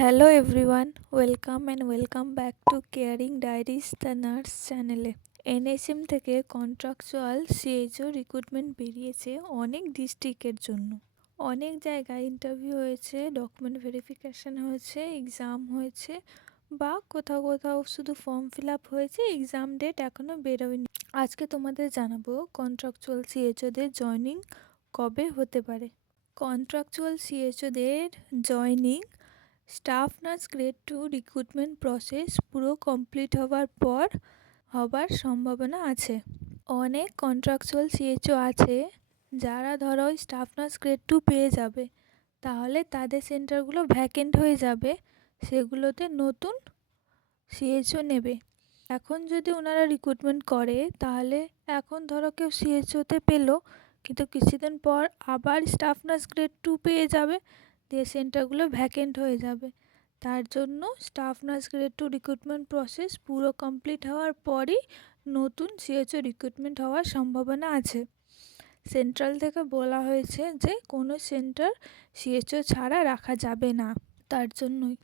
Hello everyone, welcome back to caring diaries the nurse চ্যানেলে। NSM থেকে contractual CHO recruitment বেরিয়েছে অনেক ডিস্ট্রিক্টের জন্য। অনেক জায়গায় ইন্টারভিউ হয়েছে, ডকুমেন্ট ভেরিফিকেশান হয়েছে, এক্সাম হয়েছে, বা কোথাও কোথাও শুধু ফর্ম ফিল আপ হয়েছে, এক্সাম ডেট এখনও বেরোয়নি। আজকে তোমাদের জানাবো কন্ট্রাকচুয়াল সিএইচওদের জয়নিং কবে হতে পারে। কন্ট্রাকচুয়াল সিএইচওদের joining staff nurse grade 2 recruitment process পুরো কমপ্লিট হওয়ার পর হবার সম্ভাবনা আছে। অনেক কন্ট্রাকচুয়াল সিএইচও আছে যারা ধরো স্টাফ নার্স গ্রেড 2 পেয়ে যাবে, তাহলে তাদের সেন্টারগুলো ভ্যাকেন্ট হয়ে যাবে, সেগুলোতে নতুন সিএইচও নেবে। এখন যদি ওনারা রিক্রুটমেন্ট করে তাহলে এখন ধরো কেউ সিএইচওতে পেলো, কিন্তু কিছুদিন পর আবার স্টাফ নার্স গ্রেড 2 পেয়ে যাবে, দিয়ে সেন্টারগুলো ভ্যাকেন্ট হয়ে যাবে। তার জন্য staff nurse grade 2 recruitment process পুরো কমপ্লিট হওয়ার পরই নতুন সিএইচও রিক্রুটমেন্ট হওয়ার সম্ভাবনা আছে। সেন্ট্রাল থেকে বলা হয়েছে যে কোনো সেন্টার সিএইচও ছাড়া রাখা যাবে না, তার জন্যই